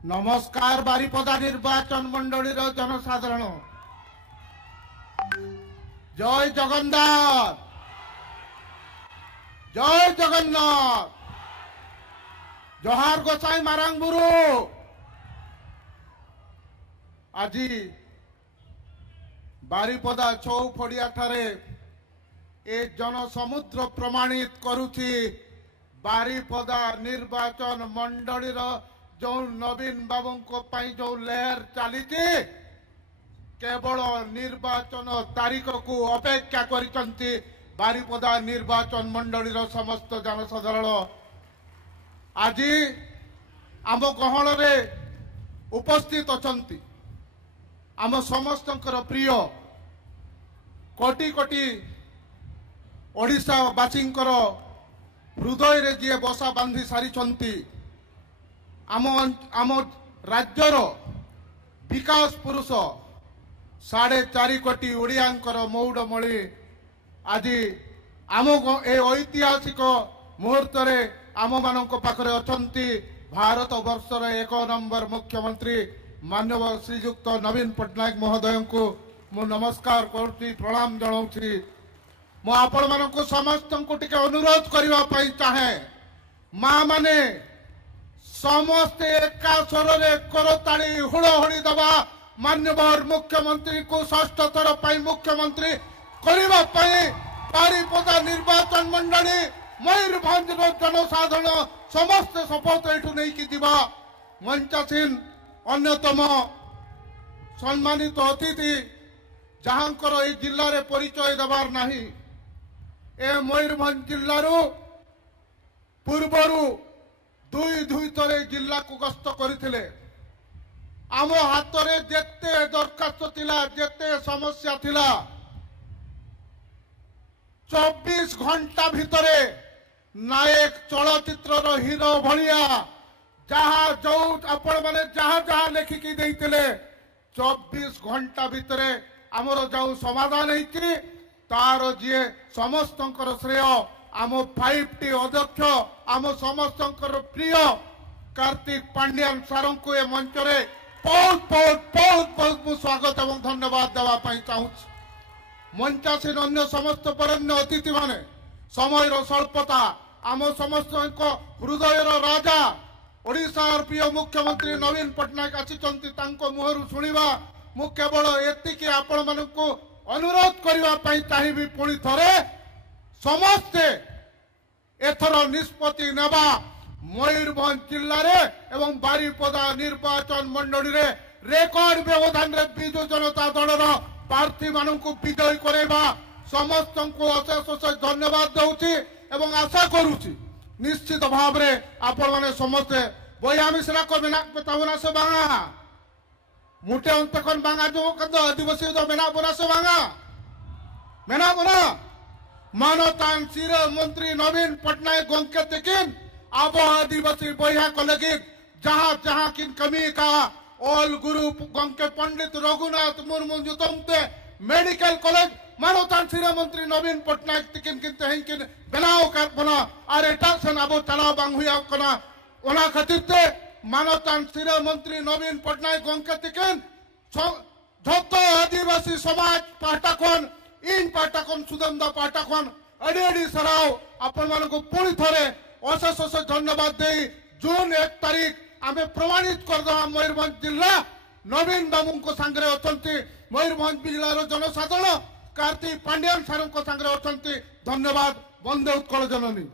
नमस्कार बारिपदा निर्वाचन मंडली जनसाधारण जय जगन्नाथ जय जगन्नाथ जोहार गोसाई मारांगबुरु आज बारिपदा चौफड़िया ठारे ए जनसमुद्र प्रमाणित करुछि बारिपदा निर्वाचन मंडली जो नवीन बाबू जो लहर चली केवल निर्वाचन तारीख को अपेक्षा करिसंती बारिपदा निर्वाचन मंडली समस्त जनसाधारण आज आम गहन रे उपस्थित अछंती आम समस्त प्रिय कोटि कोटि ओडिशावासी हृदय रे जी बसा बांधी सारी आम राज्यर विकास पुरुष 4.5 कोटी ओडियांकर मौडमणि आज आम ऐतिहासिक मुहूर्त आम मान पाखरे अछंती भारत वर्षर 1 नंबर मुख्यमंत्री मानव श्रीयुक्त नवीन पट्टनायक महोदय को मु नमस्कार करुच्ची प्रणाम जनाऊँगी मु आपण मानक समस्त को टिके अनुरोध करने चाहे माँ माने समस्ते एका स्वर करताली हुड़हुड़ी दबा मान्यवर मुख्यमंत्री को षष्ठ थर मुख्यमंत्री करने बारिपदा निर्वाचन मंडली मयूरभंज जनसाधारण समस्त शपथ एठू नहीं दिवा मंचासीन अन्यतम सम्मानित अतिथि जहांकर ए जिल्ला रे परिचय देवार नाही ए मयूरभंज जिल्लारू पूर्वरू दुई थरे जिला को गस्त करथिले आम हाथ में जेते दरखास्त थिला जेते समस्या थिला 24 घंटा भितरे नायक चलचित्र हीरो भलिया जहाँ जो आपण माने जहाँ जहाँ लेखिकी देइतिले 24 घंटा भितरे आमर जो समाधान होती तार जी समस्त श्रेय आम 5T अध्यक्ष आम समस्त प्रिय कार्तिक पांड्यान सार को ए मंच रे बहुत बहुत बहुत बहुत स्वागत और धन्यवाद देवाई चाहूँ मंचासीन अन्य समस्त बरण्य अतिथि माने समय स्वल्पता आम समस्त हृदय राजा ओडिशार प्रिय मुख्यमंत्री नवीन पट्टनायक आसी मुहर शुणा मु केवल एतिकी आपण मानू अनुरोध करने चाहिए पुणी थरे समस्ते एथर निष्पत्ति नेबा मयूरभंज जिले में एवं बारिपदा निर्वाचन मंडली रे रेकर्ड व्यवधान रे विजु जनता दल प्रार्थी मानू विजयी करवा समस्त को अशेष अशेष धन्यवाद दूची एवं आशा करुच्ची निश्चित भाव में आपण मैंने समस्ते बया मिश्रा को मेना बतावना से बांगा मुठे अंत बांगा जो आदिवासी मेना बना से बांगा मेना बना मानतान सिर मंत्री नवीन पट्टनायक गंके तिकिन अब आदिवासी बया कलगी जहाँ जहाँ किन कमी का ऑल गुरु गंके पंडित रघुनाथ मुर्मू जुतमते मेडिकल कॉलेज मानतान सिर मंत्री नवीन पट्टनायक तिकिन किन हेंकिन बनाओ कर बना और एटा सन अब चला बांग हुआ कना ओना खातिर मानतान सिर मंत्री नवीन पट्टनायक गंके तिकिन झोतो आदिवासी समाज पाटाकोन इन पाटाकोन सुदमदा पाटाकोन अड़ी अड़ी सराव आपण मानक पुणी थरे अशेष अशेष धन्यवाद दे जून 1 तारीख आमे प्रमाणित करदे मयूरभंज जिला नवीन बाबू को सांगरे अछंती मयूरभंज जिलार जनसाधारण कार्तिक पांड्यान सार को सांगरे अछंती धन्यवाद वंदे उत्कल जननी।